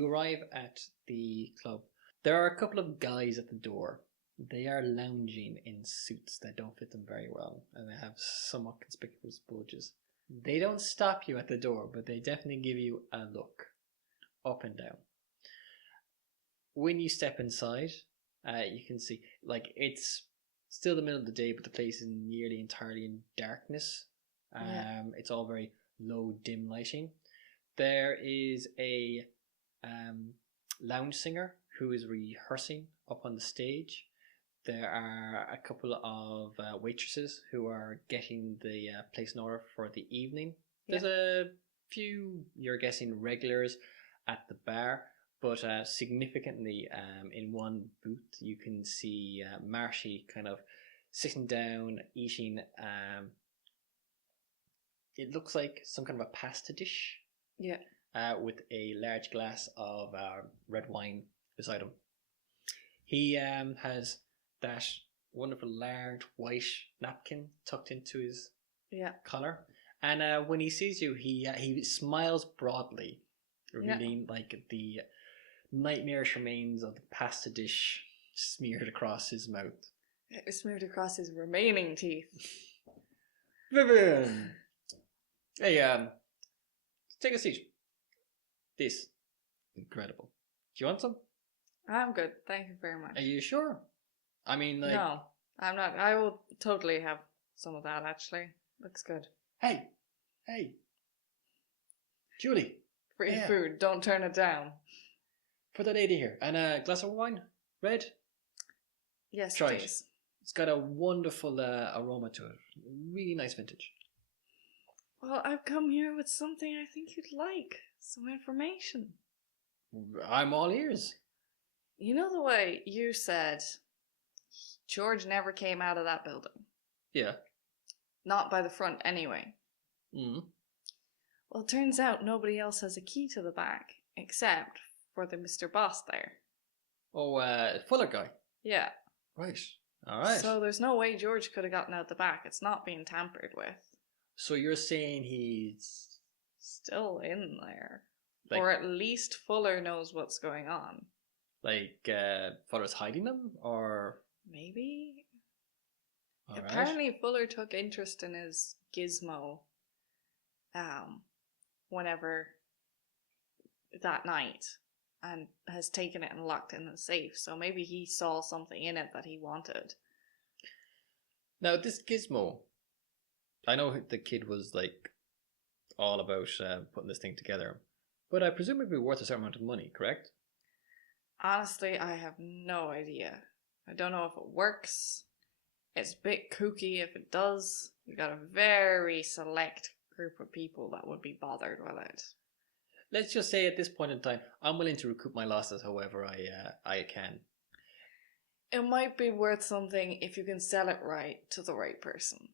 You arrive at the club. There are a couple of guys at the door. They are lounging in suits that don't fit them very well, and they have somewhat conspicuous bulges. They don't stop you at the door, but they definitely give you a look, up and down. When you step inside, you can see, like, it's still the middle of the day, but the place is nearly entirely in darkness. It's all very low, dim lighting. There is a lounge singer who is rehearsing up on the stage. There are a couple of waitresses who are getting the place in order for the evening. There's a few, you're guessing, regulars at the bar, but significantly in one booth you can see Marshy kind of sitting down eating. It looks like some kind of a pasta dish. Yeah. With a large glass of red wine beside him. He has that wonderful large white napkin tucked into his collar, and when he sees you, he smiles broadly, revealing like the nightmarish remains of the pasta dish smeared across his mouth. It smeared across his remaining teeth. Vivian, hey, take a seat. This incredible. Do you want some? I'm good, thank you very much. Are you sure? I mean, like... No, I'm not. I will totally have some of that, actually. Looks good. Hey, Julie. Free food, don't turn it down. For the lady here. And a glass of wine? Red? Yes, Try please. It's got a wonderful aroma to it. Really nice vintage. Well, I've come here with something I think you'd like. Some information. I'm all ears. You know the way you said George never came out of that building? Yeah. Not by the front, anyway. Mm. Well, it turns out nobody else has a key to the back, except for the Mr. Boss there. Oh, Fuller guy? Yeah. Right. Alright. So there's no way George could have gotten out the back. It's not being tampered with. So you're saying he's... still in there. Like, or at least Fuller knows what's going on. Like, Fuller's hiding them? Or... Maybe? All Apparently Fuller took interest in his gizmo whenever that night, and has taken it and locked it in the safe, so maybe he saw something in it that he wanted. Now this gizmo, I know the kid was like all about putting this thing together, but I presume it'd be worth a certain amount of money, correct? Honestly, I have no idea. I don't know if it works. It's a bit kooky if it does. You got a very select group of people that would be bothered with it. Let's just say at this point in time, I'm willing to recoup my losses however I can. It might be worth something if you can sell it right to the right person.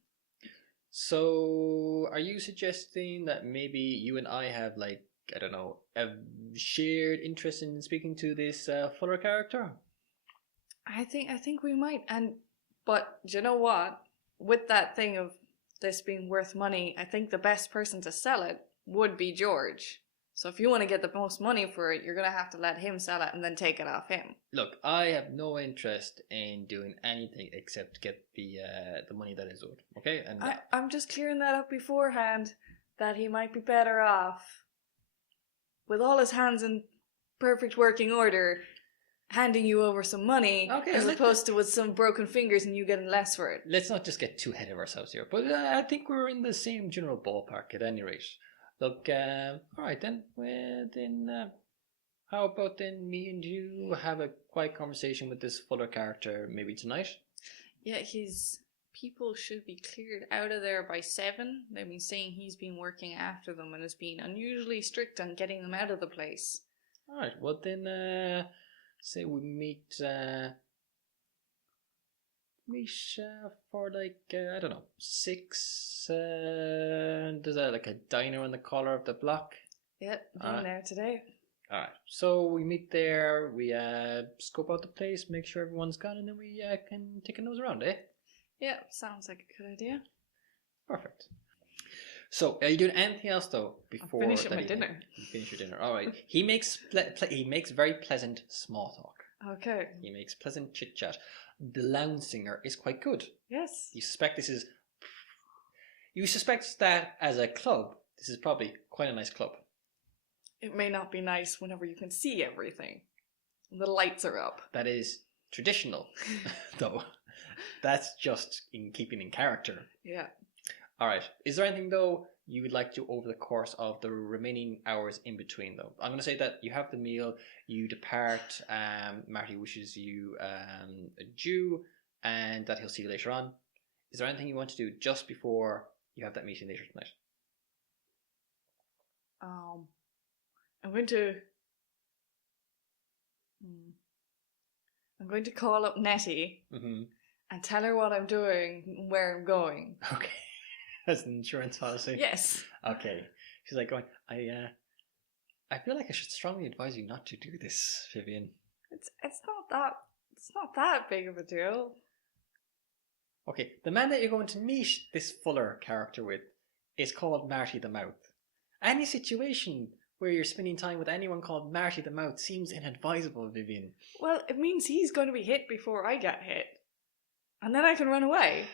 So, are you suggesting that maybe you and I have, like, I don't know, a shared interest in speaking to this Fuller character? I think we might, but do you know what? With that thing of this being worth money, I think the best person to sell it would be George. So if you want to get the most money for it, you're going to have to let him sell it and then take it off him. Look, I have no interest in doing anything except get the money that is owed, okay? And I'm just clearing that up beforehand, that he might be better off, with all his hands in perfect working order, handing you over some money, as opposed to with some broken fingers and you getting less for it. Let's not just get too ahead of ourselves here, but I think we're in the same general ballpark at any rate. Look, alright then, well then, how about then me and you have a quiet conversation with this Fuller character maybe tonight? Yeah, his people should be cleared out of there by 7. They've been saying he's been working after them and has been unusually strict on getting them out of the place. Alright, well then, say we meet for like, I don't know, 6, there's like a diner on the corner of the block. Yep, been there today. Alright, so we meet there, we scope out the place, make sure everyone's gone, and then we can take a nose around, eh? Yeah, sounds like a good idea. Perfect. So, are you doing anything else though before finishing that my evening? dinner. You finish your dinner. All right. He makes very pleasant small talk. Okay. He makes pleasant chit chat. The lounge singer is quite good. Yes. You suspect that as a club, this is probably quite a nice club. It may not be nice whenever you can see everything. The lights are up. That is traditional, though. That's just in keeping in character. Yeah. All right. Is there anything though you would like to do over the course of the remaining hours in between though? I'm going to say that you have the meal, you depart, Marty wishes you adieu, and that he'll see you later on. Is there anything you want to do just before you have that meeting later tonight? I'm going to call up Nettie and tell her what I'm doing and where I'm going. Okay. As an insurance policy? Yes. Okay. She's like going, I feel like I should strongly advise you not to do this, Vivian. It's not that big of a deal. Okay, the man that you're going to meet this Fuller character with is called Marty the Mouth. Any situation where you're spending time with anyone called Marty the Mouth seems inadvisable, Vivian. Well, it means he's going to be hit before I get hit. And then I can run away.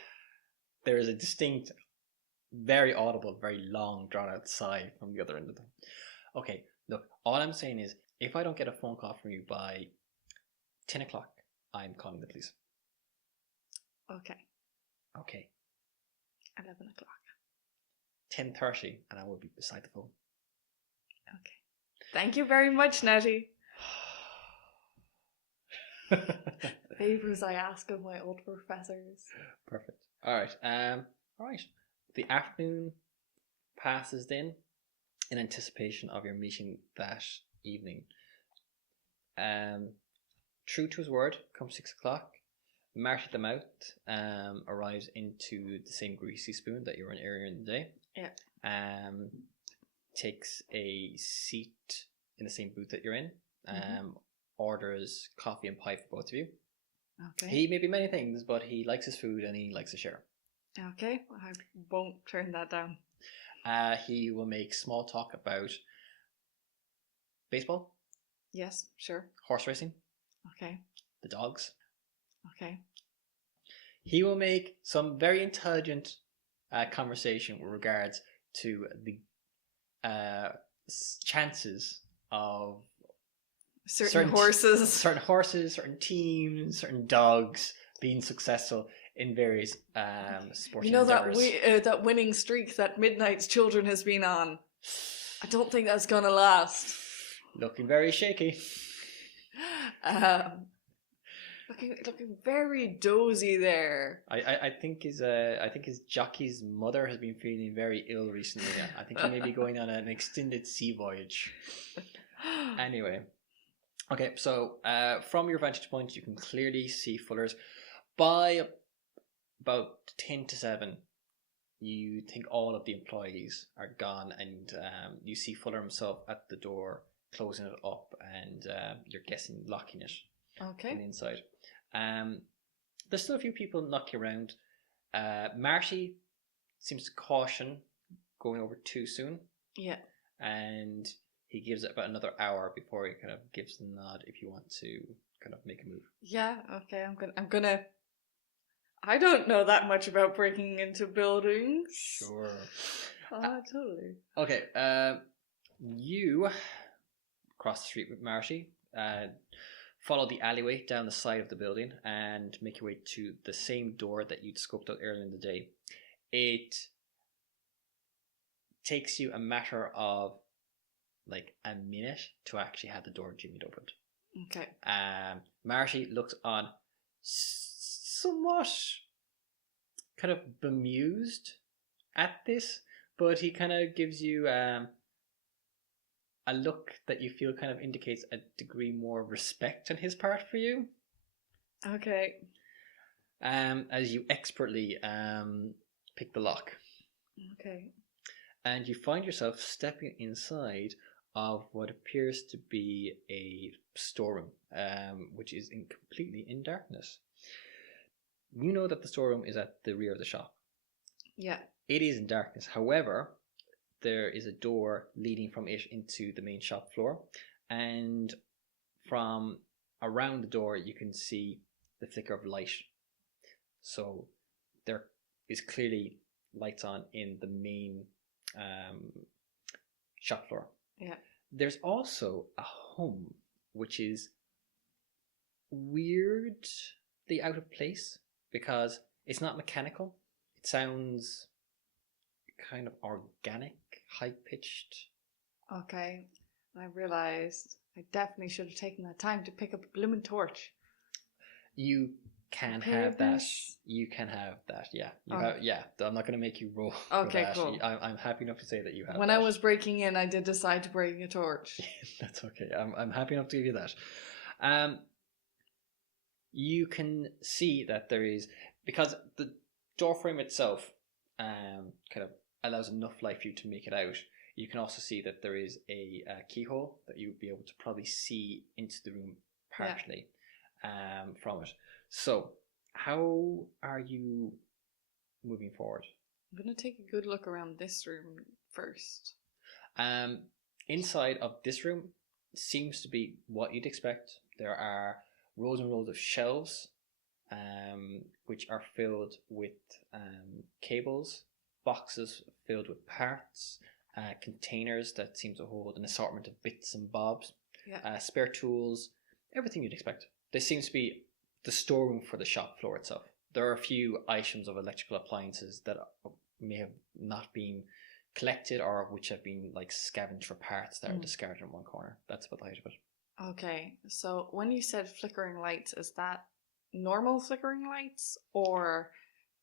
There is a distinct, very audible, very long, drawn-out sigh from the other end of them. Okay, look, all I'm saying is, if I don't get a phone call from you by 10 o'clock, I'm calling the police. Okay. Okay. 11 o'clock. 10:30, and I will be beside the phone. Okay. Thank you very much, Nettie. Favors I ask of my old professors. Perfect. All right. All right. The afternoon passes then in anticipation of your meeting that evening. True to his word, come 6 o'clock, Marty the Mouth arrives into the same greasy spoon that you were in earlier in the day. Yeah. Takes a seat in the same booth that you're in. Orders coffee and pie for both of you. Okay. He may be many things, but he likes his food and he likes to share. Okay, I won't turn that down. He will make small talk about baseball. Yes, sure. Horse racing. Okay. The dogs. Okay. He will make some very intelligent conversation with regards to the chances of certain horses, certain teams, certain dogs being successful in various sporting endeavors. That winning streak that Midnight's Children has been on. I don't think that's gonna last. Looking very shaky. Looking very dozy there. I think his jockey's mother has been feeling very ill recently. I think he may be going on an extended sea voyage. Anyway, okay. So from your vantage point, you can clearly see Fuller's. By about 10 to 7, you think all of the employees are gone, and you see Fuller himself at the door, closing it up, and you're guessing locking it. Okay. On the inside. There's still a few people knocking around. Marty seems to caution going over too soon. Yeah. And he gives it about another hour before he kind of gives the nod if you want to kind of make a move. Yeah, okay, I'm gonna I don't know that much about breaking into buildings. Sure. Totally. Okay, you cross the street with Marty, follow the alleyway down the side of the building and make your way to the same door that you'd scoped out earlier in the day. It takes you a matter of like a minute to actually have the door jimmied opened. Okay. Marty looks on somewhat kind of bemused at this, but he kind of gives you a look that you feel kind of indicates a degree more respect on his part for you. Okay. As you expertly pick the lock. Okay. And you find yourself stepping inside of what appears to be a storeroom, which is completely in darkness. You know that the storeroom is at the rear of the shop. Yeah. It is in darkness. However, there is a door leading from it into the main shop floor, and from around the door you can see the flicker of light. So there is clearly lights on in the main shop floor. Yeah. There's also a hum, which is weirdly out of place because it's not mechanical. It sounds kind of organic, high-pitched. Okay. I realised I definitely should have taken that time to pick up a blooming torch. You can have that. You can have that. Yeah. You have. Yeah. I'm not going to make you roll. Okay, that. cool. I'm happy enough to say that you have. When that. I was breaking in, I did decide to bring a torch. That's okay. I'm happy enough to give you that. You can see that there is, because the door frame itself kind of allows enough light for you to make it out. You can also see that there is a keyhole that you would be able to probably see into the room partially from it. So, how are you moving forward? I'm going to take a good look around this room first. Inside of this room seems to be what you'd expect. There are rows and rows of shelves which are filled with cables, boxes filled with parts, containers that seem to hold an assortment of bits and bobs, spare tools, everything you'd expect. This seems to be the storeroom for the shop floor itself. There are a few items of electrical appliances that may have not been collected or which have been like scavenged for parts that are discarded in one corner. That's about the height of it. Okay, so when you said flickering lights, is that normal flickering lights or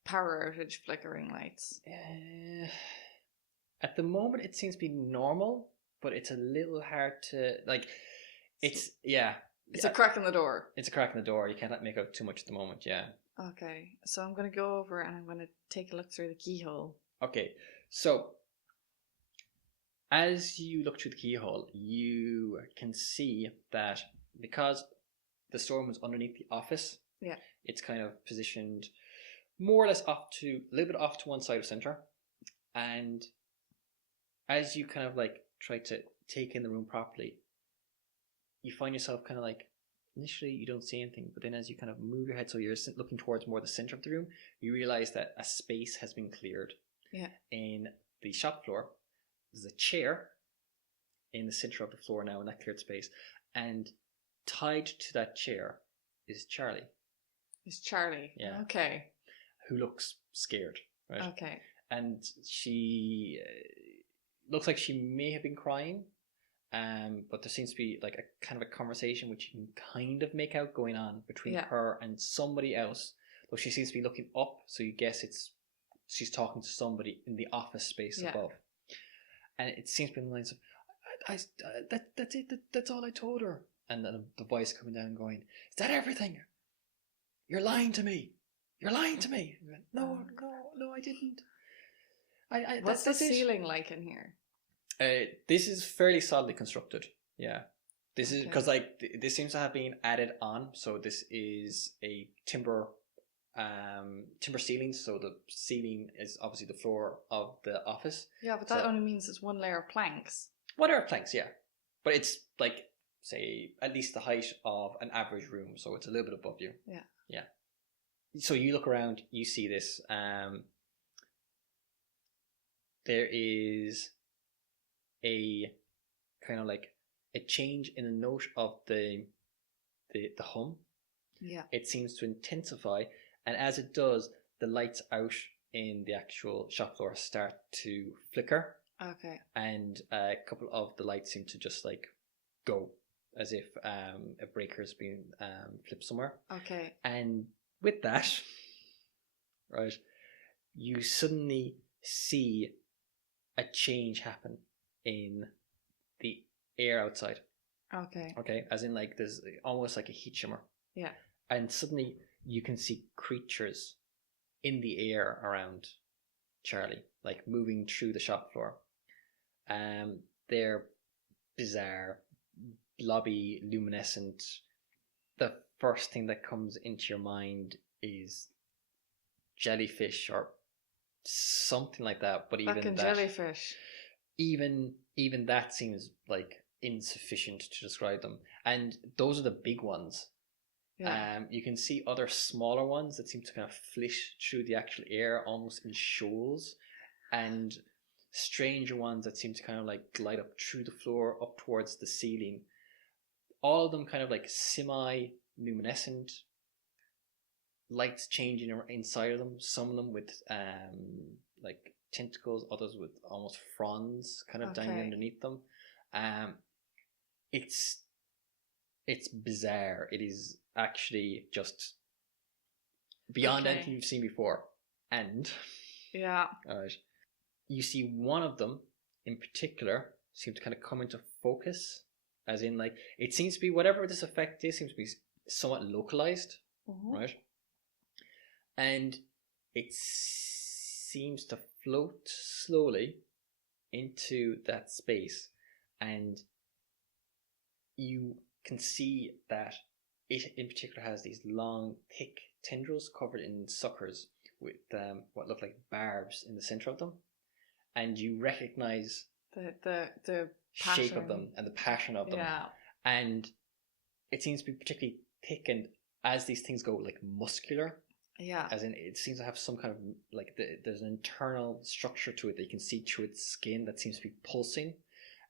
power outage flickering lights? At the moment it seems to be normal, but it's a little hard to like. It's It's a crack in the door. It's a crack in the door. You can't make out too much at the moment. Yeah. Okay, so I'm going to go over and I'm going to take a look through the keyhole. Okay, so as you look through the keyhole, you can see that because the storeroom is underneath the office, it's kind of positioned more or less a little bit off to one side of center, and as you kind of like try to take in the room properly, you find yourself kind of like, initially you don't see anything, but then as you kind of move your head so you're looking towards more the center of the room, you realize that a space has been cleared. In the shop floor, there's a chair in the center of the floor now in that cleared space, and tied to that chair is Charlie. Is Charlie? Yeah. Okay. Who looks scared, right? Okay. And she looks like she may have been crying. But there seems to be like a kind of a conversation which you can kind of make out going on between her and somebody else. Though she seems to be looking up, so you guess she's talking to somebody in the office space above. And it seems to be in the lines of, that's it, that's all I told her. And then the voice coming down going, is that everything? You're lying to me. You're lying to me. No, I didn't. What's the ceiling like in here? This is fairly solidly constructed. Yeah, this is because like this seems to have been added on. So this is a timber ceiling. So the ceiling is obviously the floor of the office. Yeah, but that only means it's one layer of planks. One layer of planks, yeah, but it's like say at least the height of an average room. So it's a little bit above you. Yeah. So you look around, you see this. There is a kind of like a change in the note of the hum. Yeah. It seems to intensify, and as it does, the lights out in the actual shop floor start to flicker. Okay. And a couple of the lights seem to just like go as if a breaker's been flipped somewhere. Okay. And with that, right, you suddenly see a change happen in the air outside. Okay, as in like there's almost like a heat shimmer. Yeah. And suddenly you can see creatures in the air around Charlie, like moving through the shop floor. They're bizarre, blobby, luminescent. The first thing that comes into your mind is jellyfish or something like that, but even fucking that jellyfish. even that seems like insufficient to describe them. And those are the big ones. Yeah. You can see other smaller ones that seem to kind of flit through the actual air almost in shoals, and stranger ones that seem to kind of like glide up through the floor up towards the ceiling. All of them kind of like semi-luminescent, lights changing inside of them. Some of them with like tentacles, others with almost fronds kind of dangling underneath them. It's bizarre. It is actually just beyond anything you've seen before. And you see one of them in particular seem to kind of come into focus, as in like it seems to be whatever this effect is seems to be somewhat localized, right? And it seems to float slowly into that space, and you can see that it in particular has these long, thick tendrils covered in suckers with what look like barbs in the center of them, and you recognize the shape of them and the pattern of them. Yeah. And it seems to be particularly thick, and as these things go, like muscular. Yeah. As in, it seems to have some kind of like there's an internal structure to it that you can see through its skin that seems to be pulsing,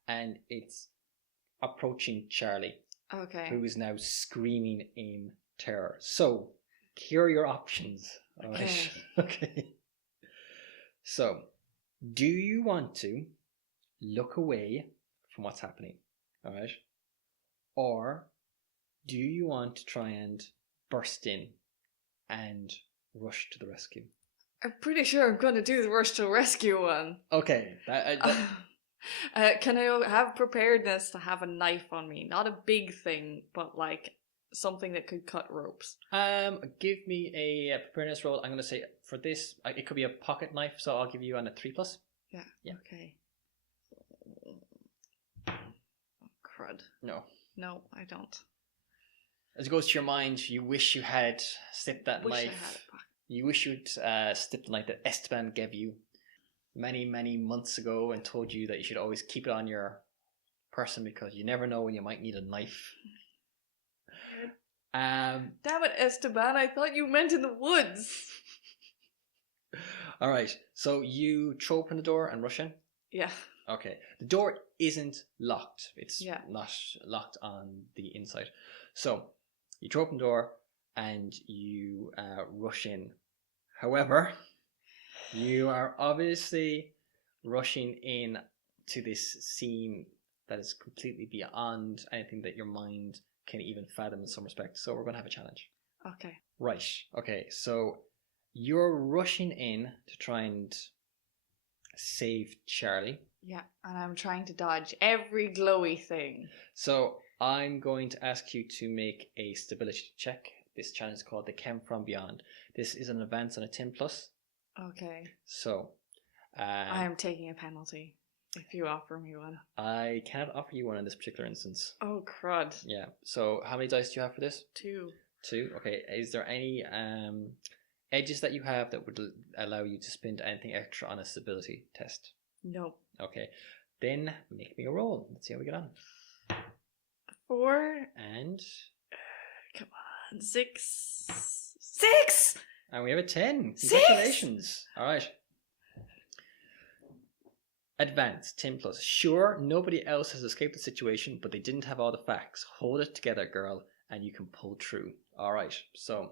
and it's approaching Charlie. Okay. Who is now screaming in terror. So, here are your options. All right. Okay. So, do you want to look away from what's happening? All right. Or do you want to try and burst in and rush to the rescue? I'm pretty sure I'm going to do the rush to rescue one. Okay. Can I have preparedness to have a knife on me? Not a big thing, but like something that could cut ropes. Give me a preparedness roll. I'm going to say for this, it could be a pocket knife, so I'll give you a 3+. Yeah. Okay. Oh, crud. No, I don't. As it goes to your mind, you wish you had slipped that knife. You wish you'd slipped the knife that Esteban gave you many, many months ago and told you that you should always keep it on your person because you never know when you might need a knife. Damn it, Esteban, I thought you meant in the woods. Alright, so you throw open the door and rush in? Yeah. Okay. The door isn't locked. It's not locked on the inside. So, you throw open the door and you rush in. However, you are obviously rushing in to this scene that is completely beyond anything that your mind can even fathom in some respect. So we're going to have a challenge. Okay. Right. Okay. So you're rushing in to try and save Charlie. Yeah, and I'm trying to dodge every glowy thing. So I'm going to ask you to make a stability check. This challenge is called the Chem from Beyond. This is an advance on a 10+. Okay. So I am taking a penalty if you offer me one. I cannot offer you one in this particular instance. Oh, crud. Yeah. So how many dice do you have for this? 2. 2? Okay. Is there any edges that you have that would allow you to spend anything extra on a stability test? No. Okay. Then make me a roll. Let's see how we get on. 4. And? Come on. 6. 6! And we have a 10. 6! Congratulations. All right. Advance, 10+. Sure, nobody else has escaped the situation, but they didn't have all the facts. Hold it together, girl, and you can pull through. All right. So,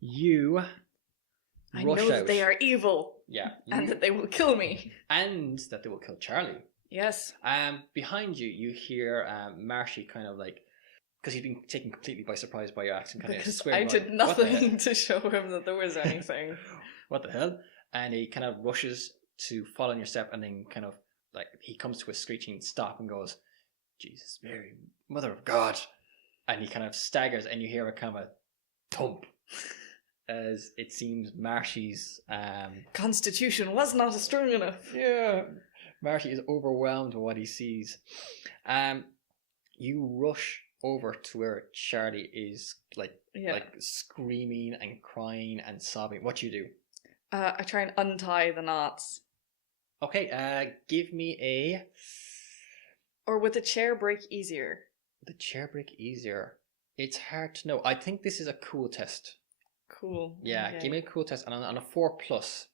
you I rush know out. that they are evil. Yeah. And that they will kill me. And that they will kill Charlie. Yes. Behind you, you hear Marshy kind of like, because he'd been taken completely by surprise by your accent, kind because of squaring I did nothing to show him that there was anything. What the hell? And he kind of rushes to fall on your step, and then kind of like he comes to a screeching stop and goes, "Jesus Mary, Mother of God!" And he kind of staggers, and you hear a kind of a thump, as it seems Marshy's constitution was not strong enough. Yeah, Marshy is overwhelmed with what he sees. You rush over to where Charlie is, like screaming and crying and sobbing. What do you do? I try and untie the knots. Okay, give me a... Or would the chair break easier? The chair break easier. It's hard to know. I think this is a cool test. Cool. Yeah, okay. give me a cool test. And on a 4+,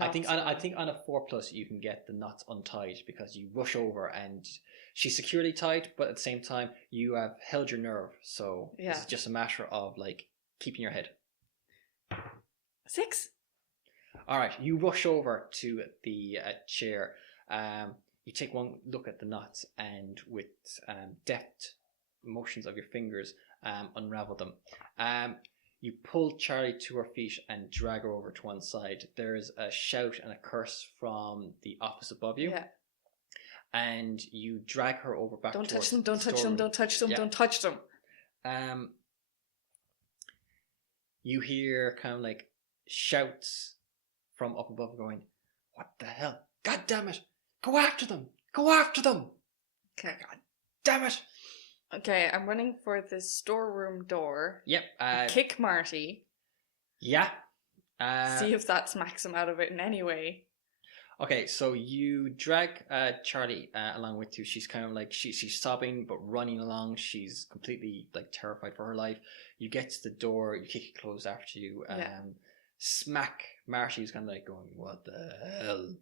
I think Knots. on a 4+ you can get the knots untied because you rush over and she's securely tied, but at the same time you have held your nerve. So Yeah. it's just a matter of like keeping your head. 6. All right, you rush over to the chair. You take one look at the knots and with deft motions of your fingers unravel them. You pull Charlie to her feet and drag her over to one side. There's a shout and a curse from the office above you. Yeah. And you drag her over back Don't towards touch them, don't the touch them, storeroom. don't touch them, Yeah. don't touch them. You hear kind of like shouts from up above going, "What the hell? God damn it! Go after them! Go after them! Okay. God damn it!" Okay, I'm running for the storeroom door. Yep. Kick Marty. Yeah. See if that smacks him out of it in any way. Okay, so you drag Charlie along with you. She's kind of like she's sobbing but running along. She's completely like terrified for her life. You get to the door. You kick it closed after you. Smack Marty, who's kind of like going, "What the hell?"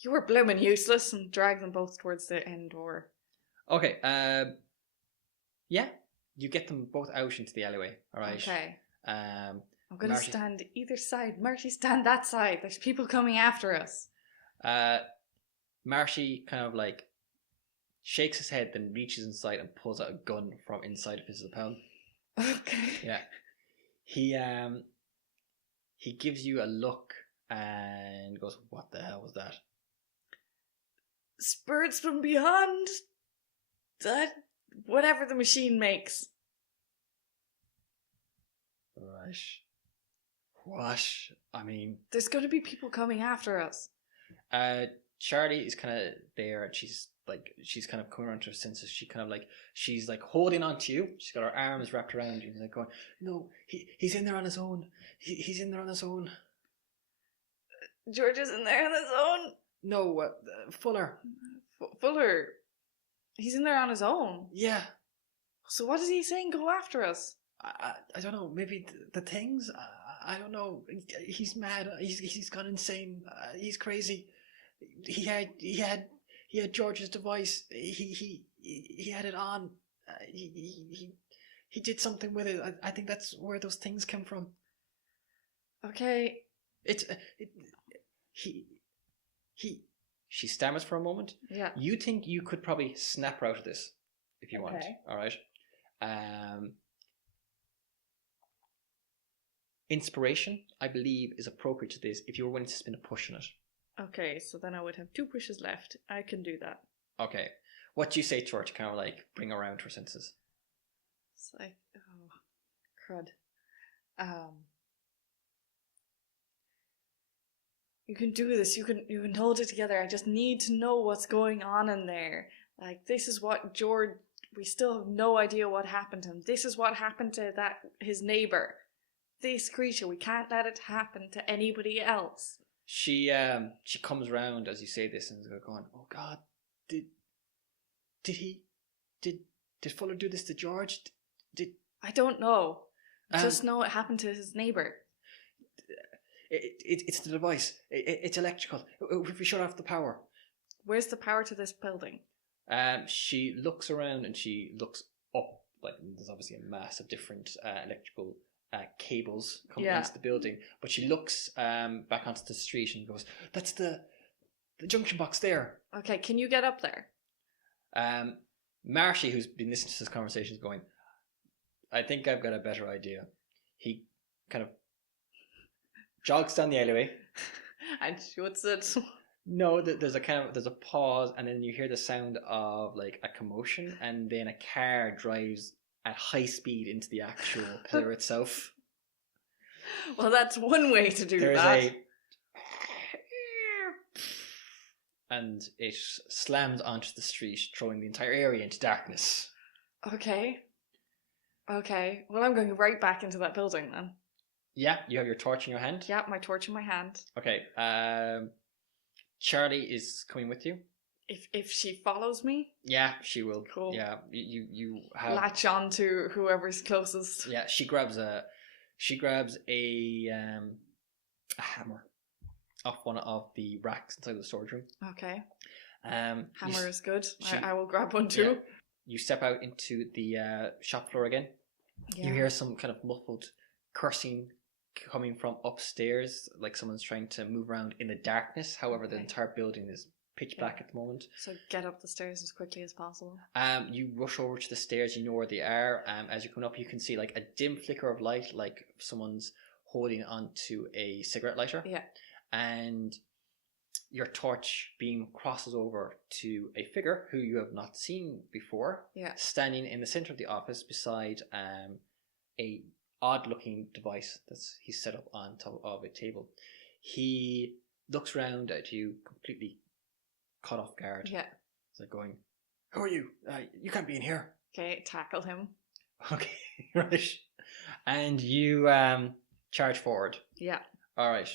You were blooming useless, and drag them both towards the end door. Okay. Yeah, you get them both out into the alleyway. All right. Okay. I'm I'm going to stand either side. Marty, stand that side. There's people coming after us. Marty kind of like shakes his head, then reaches inside and pulls out a gun from inside of his lapel. Okay. Yeah. He gives you a look and goes, "What the hell was that?" Spirits from beyond. That whatever the machine makes. Right. What? I mean, There's going to be people coming after us. Charlie is kind of there, and she's kind of coming around to her senses. She's like holding on to you. She's got her arms wrapped around you, and like going, "No, he's in there on his own. He's in there on his own." George is in there on his own. No, Fuller. Fuller. He's in there on his own. Yeah. So what is he saying? Go after us. I don't know. Maybe the things. I don't know. He's mad. He's gone insane. He's crazy. He had George's device. He had it on. He did something with it. I think that's where those things come from. Okay. She stammers for a moment. Yeah. You think you could probably snap her out of this if you want. All right. Inspiration, I believe, is appropriate to this if you were willing to spin a push on it. Okay, so then I would have 2 pushes left. I can do that. Okay. What do you say to her to kind of like bring her around to her senses? It's like, oh, crud. You can do this. You can hold it together. I just need to know what's going on in there. Like, this is what George. We still have no idea what happened to him. This is what happened to his neighbor. This creature. We can't let it happen to anybody else. She comes around as you say this and is going, "Oh God, did Fuller do this to George? Did I don't know. Just know it happened to his neighbor." It's the device. It's electrical. If we shut off the power. Where's the power to this building? She looks around and she looks up. Like there's obviously a mass of different electrical cables coming into the building. But she looks back onto the street and goes, "That's the junction box there." Okay, can you get up there? Marshy, who's been listening to this conversation, is going, "I think I've got a better idea." He kind of jogs down the alleyway and shoots it. No, there's a pause, and then you hear the sound of like a commotion, and then a car drives at high speed into the actual pillar itself. Well, that's one way to do that. And it slams onto the street, throwing the entire area into darkness. Okay. Well, I'm going right back into that building then. Yeah, you have your torch in your hand? Yeah, my torch in my hand. Okay, Charlie is coming with you. If she follows me, Yeah, she will. Cool. Yeah, you have. latch on to whoever's closest. Yeah, she grabs a hammer off one of the racks inside the storage room. Okay. Hammer Hammer is good. she- I will grab one too. You step out into the shop floor again. Yeah. You hear some kind of muffled cursing coming from upstairs, like someone's trying to move around in the darkness. However, the Okay. entire building is pitch black at the moment. So get up the stairs as quickly as possible. You rush over to the stairs. You know where they are. As you come up, you can see like a dim flicker of light, like someone's holding onto a cigarette lighter. Yeah. And your torch beam crosses over to a figure who you have not seen before. Yeah. Standing in the center of the office beside a odd-looking device that's he's set up on top of a table. He looks around at you, completely caught off guard. Yeah. He's like going, "Who are you? You can't be in here." Okay, tackle him. Okay, right. And you charge forward. Yeah. All right.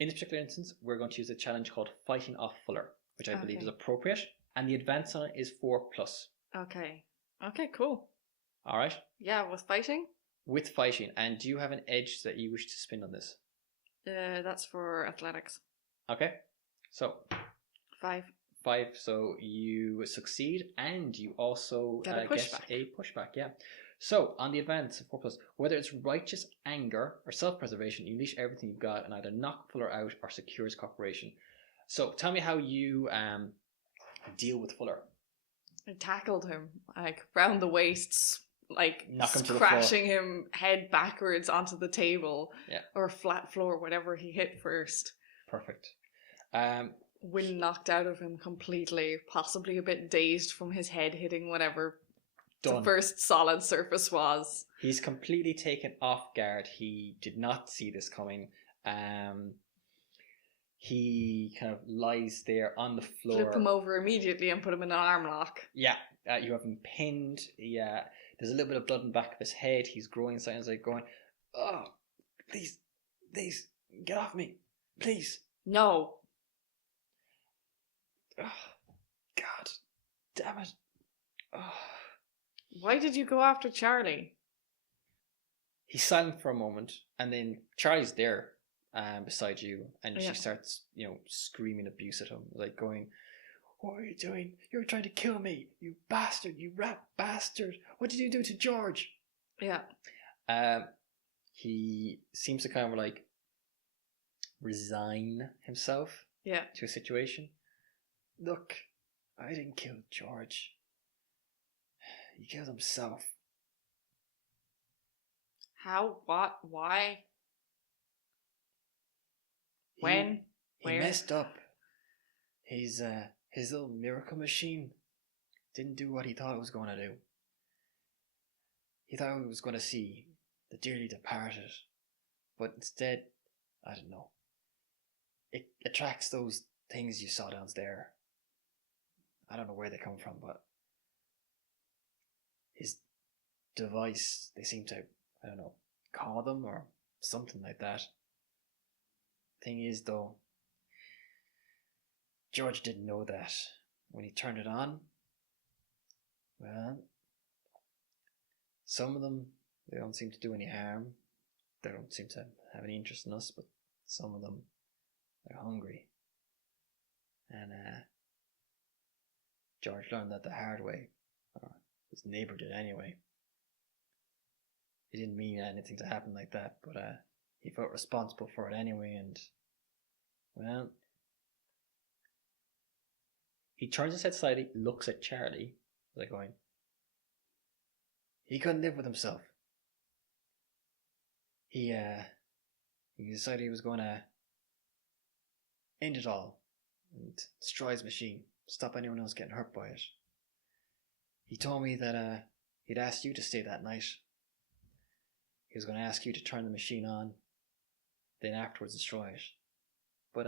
In this particular instance, we're going to use a challenge called Fighting Off Fuller, which I believe Okay. is appropriate. And the advance on it is 4+. Okay. Okay, cool. All right. Yeah, with fighting? With fighting. And do you have an edge that you wish to spend on this? That's for athletics. Okay. So 5. 5. So you succeed, and you also Get a get pushback. a pushback. Yeah. So on the advance of 4+, whether it's righteous anger or self-preservation, you unleash everything you've got and either knock Fuller out or secure his cooperation. So tell me how you deal with Fuller. I tackled him, like, round the waists, like, Knock him to the crashing him head backwards onto the table. Yeah. Or flat floor, whatever he hit first. Perfect. Wind knocked out of him completely, possibly a bit dazed from his head hitting whatever Done. the first solid surface was. He's completely taken off guard. He did not see this coming. He kind of lies there on the floor. Flip him over immediately and put him in an arm lock. Yeah, you have him pinned. Yeah, there's a little bit of blood in the back of his head. He's growing signs like going, "Oh, please, get off me, please." No. Oh, God, damn it. Oh. Why did you go after Charlie? He's silent for a moment, and then Charlie's there beside you, and Yeah. she starts, screaming abuse at him, like going, "What are you doing? You're trying to kill me, you bastard, you rat bastard. What did you do to George?" Yeah. He seems to kind of like resign himself Yeah. to a situation. "Look, I didn't kill George. He killed himself." How? What? Why? When? He Where? messed up. His little miracle machine didn't do what he thought it was going to do. He thought he was going to see the dearly departed, but instead, I don't know. It attracts those things you saw downstairs. I don't know where they come from, but his device, they seem to, I don't know, call them or something like that. Thing is, though, George didn't know that when he turned it on. Well, some of them, they don't seem to do any harm. They don't seem to have any interest in us, but some of them, they're hungry. And George learned that the hard way, or his neighbour did anyway. He didn't mean anything to happen like that, but he felt responsible for it anyway, and, well, he turns his head slightly, looks at Charlie, like going, he couldn't live with himself. He decided he was going to end it all and destroy his machine, stop anyone else getting hurt by it. He told me that he'd asked you to stay that night. He was going to ask you to turn the machine on, then afterwards destroy it. But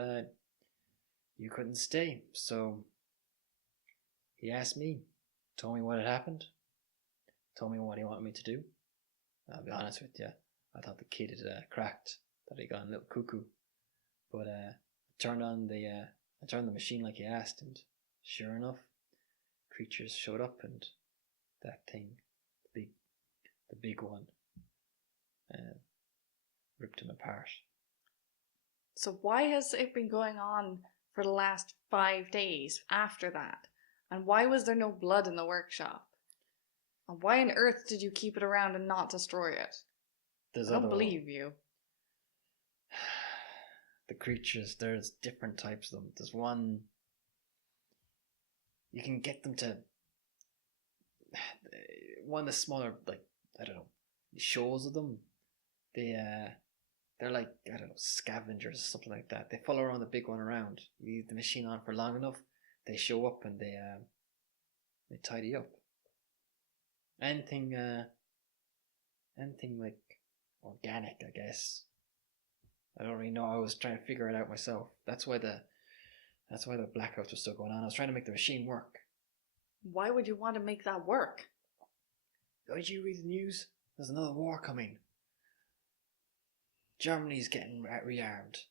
you couldn't stay, so he asked me, told me what had happened, told me what he wanted me to do. I'll be honest with you, I thought the kid had cracked, that he got a little cuckoo. But turned on the I turned the machine like he asked, and sure enough, creatures showed up, and that thing, the big one, ripped him apart. So why has it been going on for the last 5 days after that? And why was there no blood in the workshop? And why on earth did you keep it around and not destroy it? I don't believe you. The creatures, there's different types of them. There's one, you can get them to, one of the smaller, like, I don't know, shows of them. They're like, I don't know, scavengers or something like that. They follow around the big one around. You leave the machine on for long enough, they show up and they tidy up. Anything like organic, I guess. I don't really know. I was trying to figure it out myself. That's why the blackouts were still going on. I was trying to make the machine work. Why would you want to make that work? Did you read the news? There's another war coming. Germany's getting rearmed.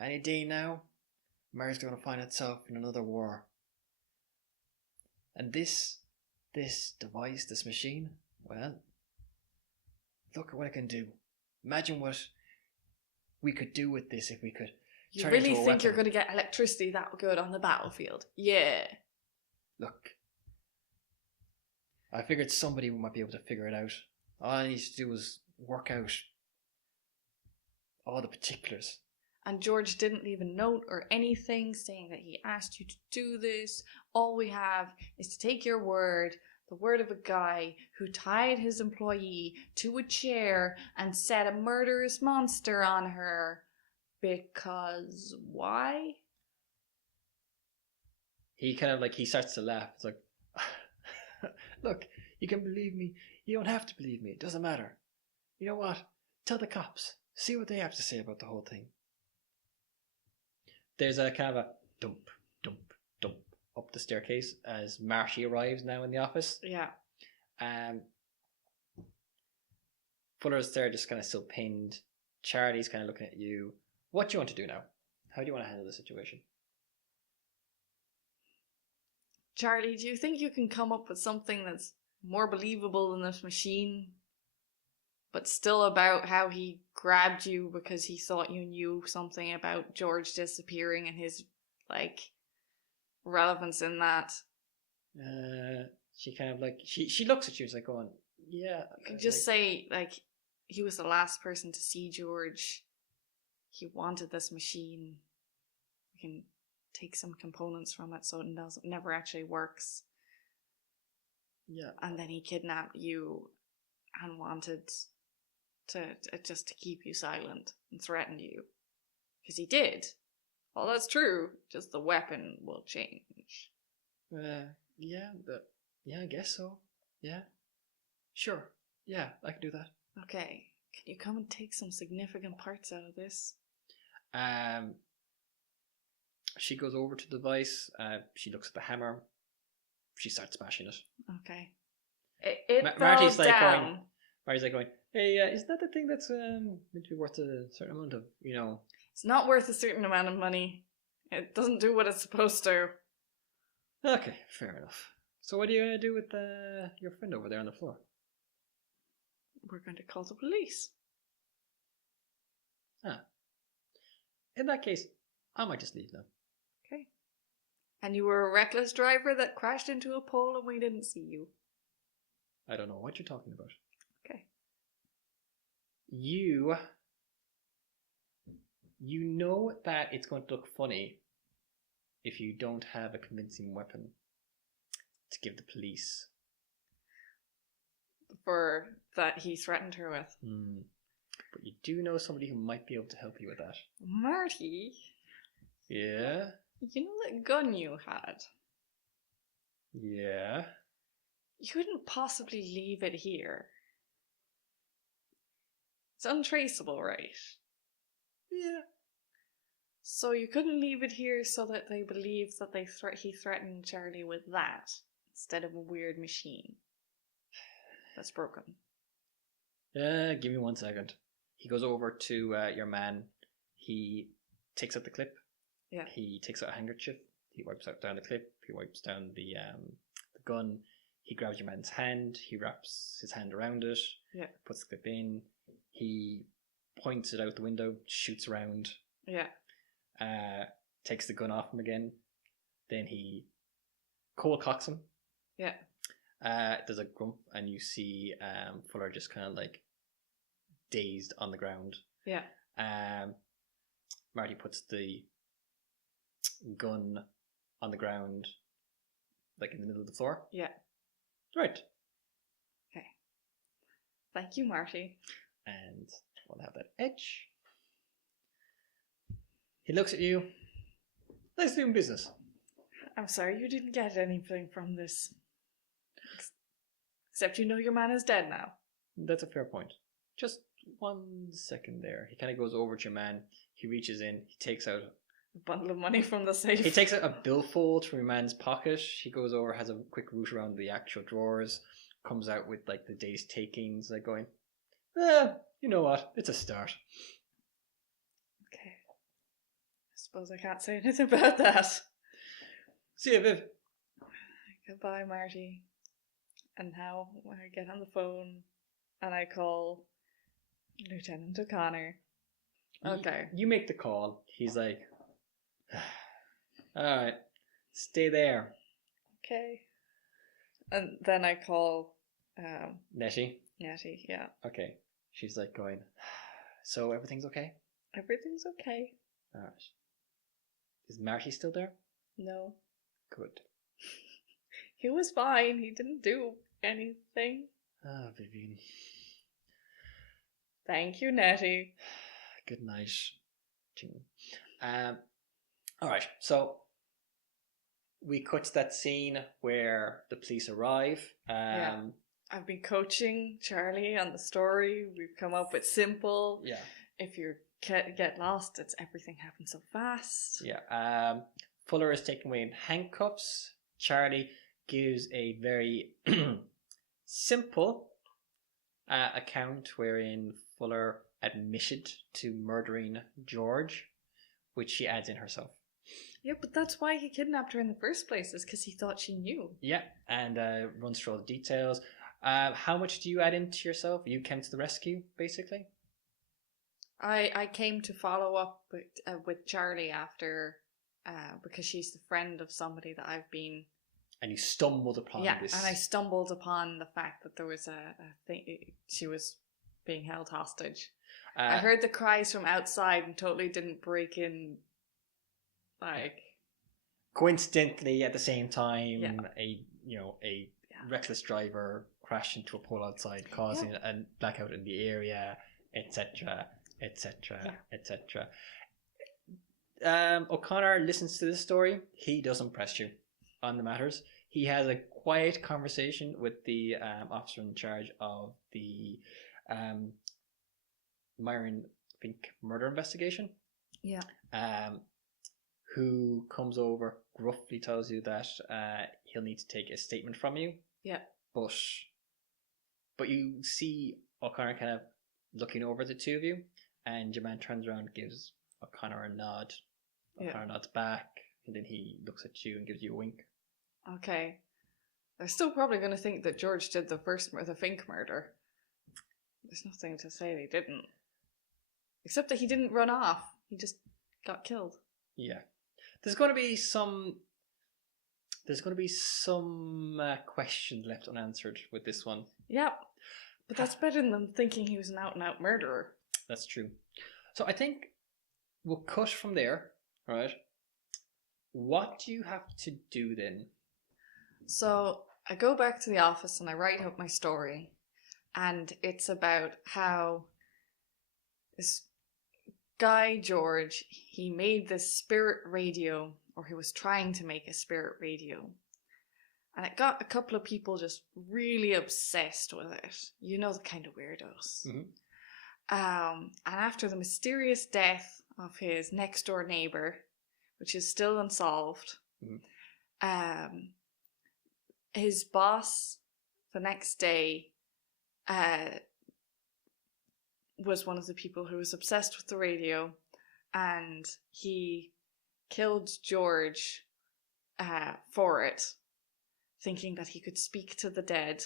Any day now, America's going to find itself in another war. And this device, this machine, well, look at what it can do. Imagine what we could do with this if we could. You really think you're going to get electricity that good on the battlefield? Yeah. Look, I figured somebody might be able to figure it out. All I need to do is work out all the particulars. And George didn't leave a note or anything saying that he asked you to do this. All we have is to take your word, the word of a guy who tied his employee to a chair and set a murderous monster on her. Because why? He kind of like, he starts to laugh. It's like, look, you can believe me. You don't have to believe me. It doesn't matter. You know what? Tell the cops. See what they have to say about the whole thing. There's a kind of a dump, dump, dump up the staircase as Marty arrives now in the office. Yeah. Fuller's there just kind of still pinned. Charlie's kind of looking at you. What do you want to do now? How do you want to handle the situation? Charlie, do you think you can come up with something that's more believable than this machine, but still about how he grabbed you because he thought you knew something about George disappearing and his, like, relevance in that? She kind of like, she looks at you, it's like going, yeah. You can just say, like, he was the last person to see George. He wanted this machine. We can take some components from it so it never actually works. Yeah. And then he kidnapped you and wanted to just to keep you silent and threaten you. Because he did. Well, that's true. Just the weapon will change. Yeah, I guess so. Yeah. Sure. Yeah, I can do that. Okay. Can you come and take some significant parts out of this? She goes over to the device. She looks at the hammer. She starts smashing it. Okay. It Marty's fell like down. going. Marty's like going. Hey, isn't that the thing that's meant to be worth a certain amount of, you know? It's not worth a certain amount of money. It doesn't do what it's supposed to. Okay, fair enough. So what are you gonna do with your friend over there on the floor? We're going to call the police. In that case, I might just leave now. Okay. And you were a reckless driver that crashed into a pole and we didn't see you. I don't know what you're talking about. Okay. You know that it's going to look funny if you don't have a convincing weapon to give the police. For that he threatened her with. But you do know somebody who might be able to help you with that. Marty? Yeah? You know that gun you had? Yeah? You couldn't possibly leave it here. It's untraceable, right? Yeah. So you couldn't leave it here so that they believe that he threatened Charlie with that instead of a weird machine that's broken. Give me 1 second. He goes over to your man. He takes out the clip. Yeah. He takes out a handkerchief. He wipes out down the clip. He wipes down the gun. He grabs your man's hand. He wraps his hand around it. Yeah. Puts the clip in. He points it out the window. Shoots around. Yeah. Takes the gun off him again. Then he cold cocks him. Yeah. There's a grump, and you see Fuller just kind of like dazed on the ground. Yeah. Marty puts the gun on the ground, like in the middle of the floor. Yeah. Right. Okay. Thank you, Marty. And we'll have that edge. He looks at you. Nice doing business. I'm sorry you didn't get anything from this. Except you know your man is dead now. That's a fair point. Just 1 second there. He kind of goes over to your man. He reaches in. He takes out A bundle of money from the safe. He takes out a billfold from your man's pocket. He goes over, has a quick root around the actual drawers, comes out with like the day's takings, like going, you know what? It's a start. Okay. I suppose I can't say anything about that. See you, Viv. Goodbye, Marty. And now I get on the phone and I call Lieutenant O'Connor. Okay. You make the call. He's like, alright, stay there. Okay. And then I call Nettie? Nettie, yeah. Okay. She's like going, so everything's okay? Everything's okay. Alright. Is Marty still there? No. Good. He was fine. He didn't do anything. Ah, Vivian. Thank you, Nettie. Good night. Alright, so we cut to that scene where the police arrive. Yeah. I've been coaching Charlie on the story. We've come up with simple. Yeah. If you get lost, it's everything happens so fast. Yeah. Fuller is taken away in handcuffs. Charlie gives a very simple account wherein Fuller admitted to murdering George, which she adds in herself. Yeah, but that's why he kidnapped her in the first place, is because he thought she knew. Yeah, and runs through all the details. How much do you add into yourself? You came to the rescue, basically? I came to follow up with Charlie after, because she's the friend of somebody that I've been... And you stumbled upon this. Yeah, and I stumbled upon the fact that there was a thing, she was being held hostage. I heard the cries from outside and totally didn't break in, like... Coincidentally, at the same time, Yeah. a reckless driver crashed into a pole outside, causing a blackout in the area, etc., etc., etc. O'Connor listens to this story. He doesn't press you on the matters. He has a quiet conversation with the officer in charge of the Myron Fink murder investigation. Yeah. Who comes over, gruffly tells you that he'll need to take a statement from you. Yeah. But you see O'Connor kind of looking over the two of you, and your man turns around and gives O'Connor a nod. O'Connor nods back, and then he looks at you and gives you a wink. Okay. They're still probably going to think that George did the Fink murder. There's nothing to say they didn't. Except that he didn't run off. He just got killed. Yeah. There's going to be some questions left unanswered with this one. Yep. But that's better than them thinking he was an out-and-out murderer. That's true. So I think we'll cut from there, right? What do you have to do then? So I go back to the office and I write out my story. And it's about how this guy, George, he made this spirit radio, or he was trying to make a spirit radio. And it got a couple of people just really obsessed with it. You know, the kind of weirdos. Mm-hmm. And after the mysterious death of his next door neighbor, which is still unsolved, his boss the next day was one of the people who was obsessed with the radio, and he killed George for it, thinking that he could speak to the dead,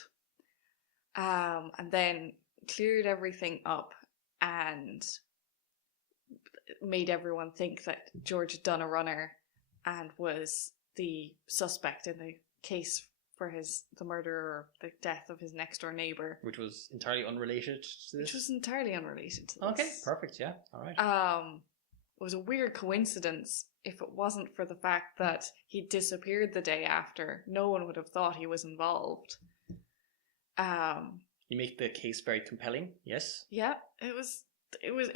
and then cleared everything up and made everyone think that George had done a runner and was the suspect in the case for the murder or the death of his next door neighbour. Which was entirely unrelated to this? Which was entirely unrelated to this. Okay, perfect, yeah, alright. It was a weird coincidence. If it wasn't for the fact that he disappeared the day after, no one would have thought he was involved. You make the case very compelling, yes? Yeah, it was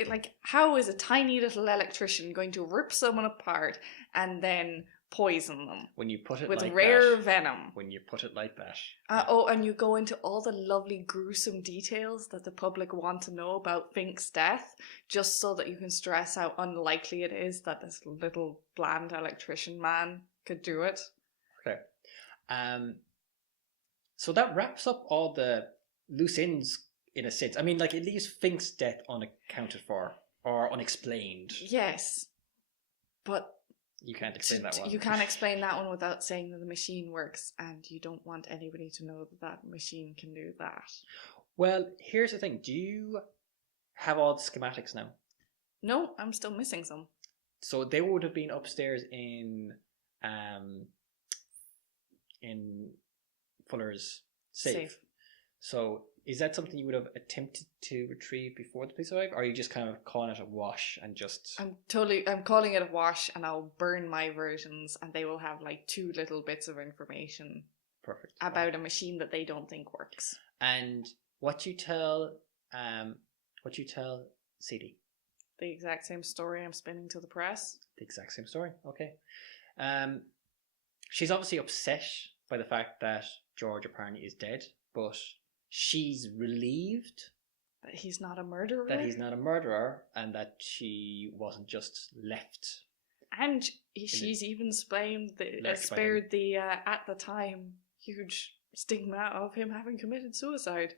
like, how is a tiny little electrician going to rip someone apart and then poison them? When you put it with like rare that. venom. When you put it like that. Oh, and you go into all the lovely gruesome details that the public want to know about Fink's death, just so that you can stress how unlikely it is that this little bland electrician man could do it. Okay. So that wraps up all the loose ends, in a sense. I mean, like, it leaves Fink's death unaccounted for, or unexplained. Yes. But you can't explain that one. You can't explain that one without saying that the machine works, and you don't want anybody to know that that machine can do that. Well, here's the thing. Do you have all the schematics now? No, I'm still missing some. So they would have been upstairs in Fuller's safe. So is that something you would have attempted to retrieve before the police arrive, or are you just kind of calling it a wash and just... I'm calling it a wash, and I'll burn my versions, and they will have like 2 little bits of information. Perfect. About a machine that they don't think works. And what you tell CD? The exact same story I'm spinning to the press. The exact same story. Okay. She's obviously upset by the fact that George apparently is dead, but she's relieved that he's not a murderer. That he's not a murderer, and that she wasn't just left. And she's even spared the at the time huge stigma of him having committed suicide.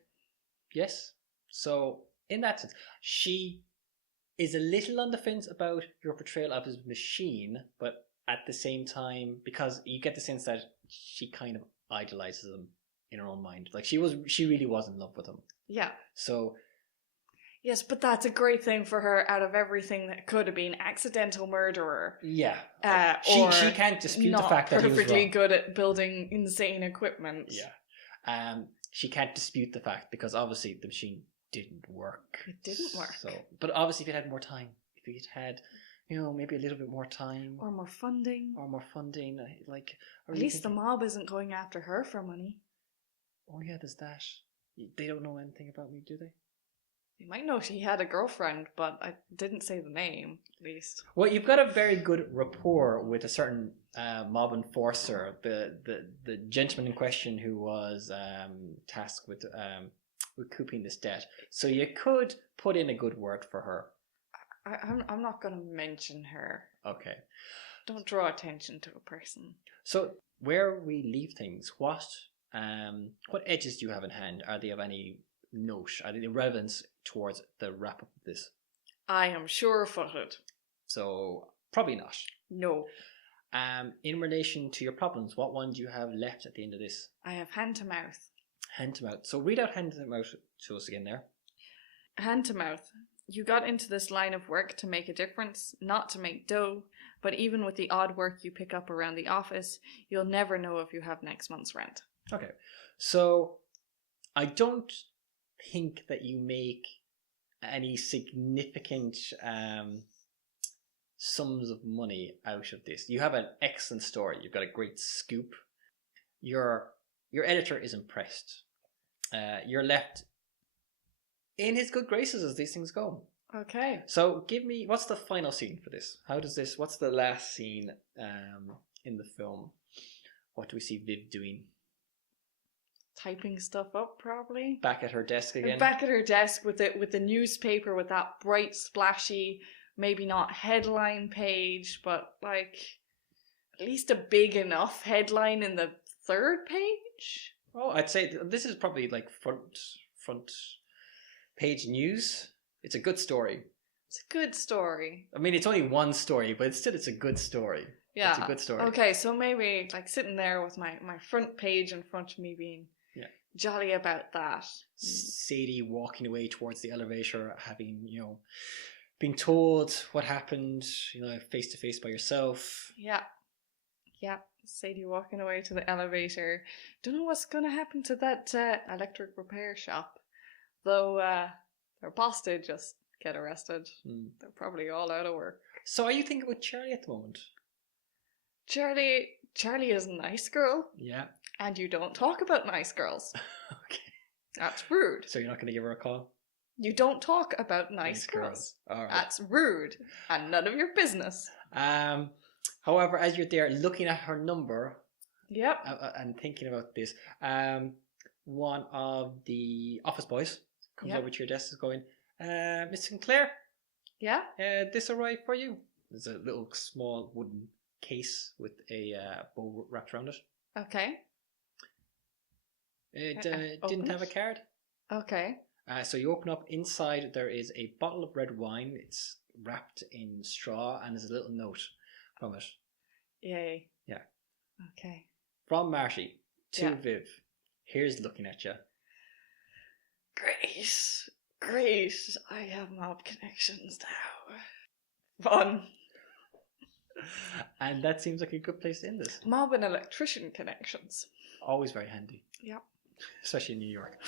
Yes. So in that sense, she is a little on the fence about your portrayal of his machine, but at the same time, because you get the sense that she kind of idolizes him in her own mind. Like, she really was in love with him. Yeah. So... Yes, but that's a great thing for her out of everything that could have been accidental murderer. Yeah. She can't dispute the fact that he was wrong. Perfectly good at building insane equipment. Yeah. She can't dispute the fact, because obviously the machine didn't work. It didn't work. So, but obviously if it had more time, if it had, maybe a little bit more time. Or more funding. Like... At least the mob isn't going after her for money. Oh yeah, there's that. They don't know anything about me, do they? They might know she had a girlfriend, but I didn't say the name, at least. Well, you've got a very good rapport with a certain mob enforcer, the gentleman in question who was tasked with recouping this debt. So you could put in a good word for her. I'm not going to mention her. Okay. Don't draw attention to a person. So where we leave things, what edges do you have in hand? Are they of any note? Are they relevance towards the wrap up of this? I am sure-footed. So probably not. No. In relation to your problems, what one do you have left at the end of this? I have hand to mouth. Hand to mouth. So read out hand to mouth to us again there. Hand to mouth. You got into this line of work to make a difference, not to make dough, but even with the odd work you pick up around the office, you'll never know if you have next month's rent. Okay. So I don't think that you make any significant sums of money out of this. You have an excellent story. You've got a great scoop. Your editor is impressed. You're left in his good graces as these things go. Okay. So give me, what's the final scene for this? What's the last scene in the film? What do we see Viv doing? Typing stuff up, probably. Back at her desk again? Back at her desk with the newspaper with that bright, splashy, maybe not headline page, but like at least a big enough headline in the 3rd page. Oh, I'd say this is probably like front page news. It's a good story. It's a good story. I mean, it's only one story, but it's a good story. Yeah. It's a good story. Okay, so maybe like sitting there with my front page in front of me being jolly about that. Sadie walking away towards the elevator, having, being told what happened, face to face by yourself. Yeah. Sadie walking away to the elevator. Don't know what's going to happen to that electric repair shop. Though their boss did just get arrested. They're probably all out of work. So are you thinking about Charlie at the moment? Charlie is a nice girl. Yeah. And you don't talk about nice girls. Okay. That's rude. So you're not going to give her a call? You don't talk about nice girls. All right. That's rude and none of your business. However, as you're there looking at her number, yep, and thinking about this, one of the office boys comes over to your desk, is going, Miss Sinclair, this all right for you? There's a little small wooden case with a bow wrapped around it. Okay. It didn't have a card. Okay. So you open up. Inside there is a bottle of red wine. It's wrapped in straw and there's a little note from it. Yay. Yeah. Okay. From Marty to Viv. Here's looking at you. Great. I have mob connections now. Fun. And that seems like a good place to end this. Mob and electrician connections. Always very handy. Yep. Especially in New York.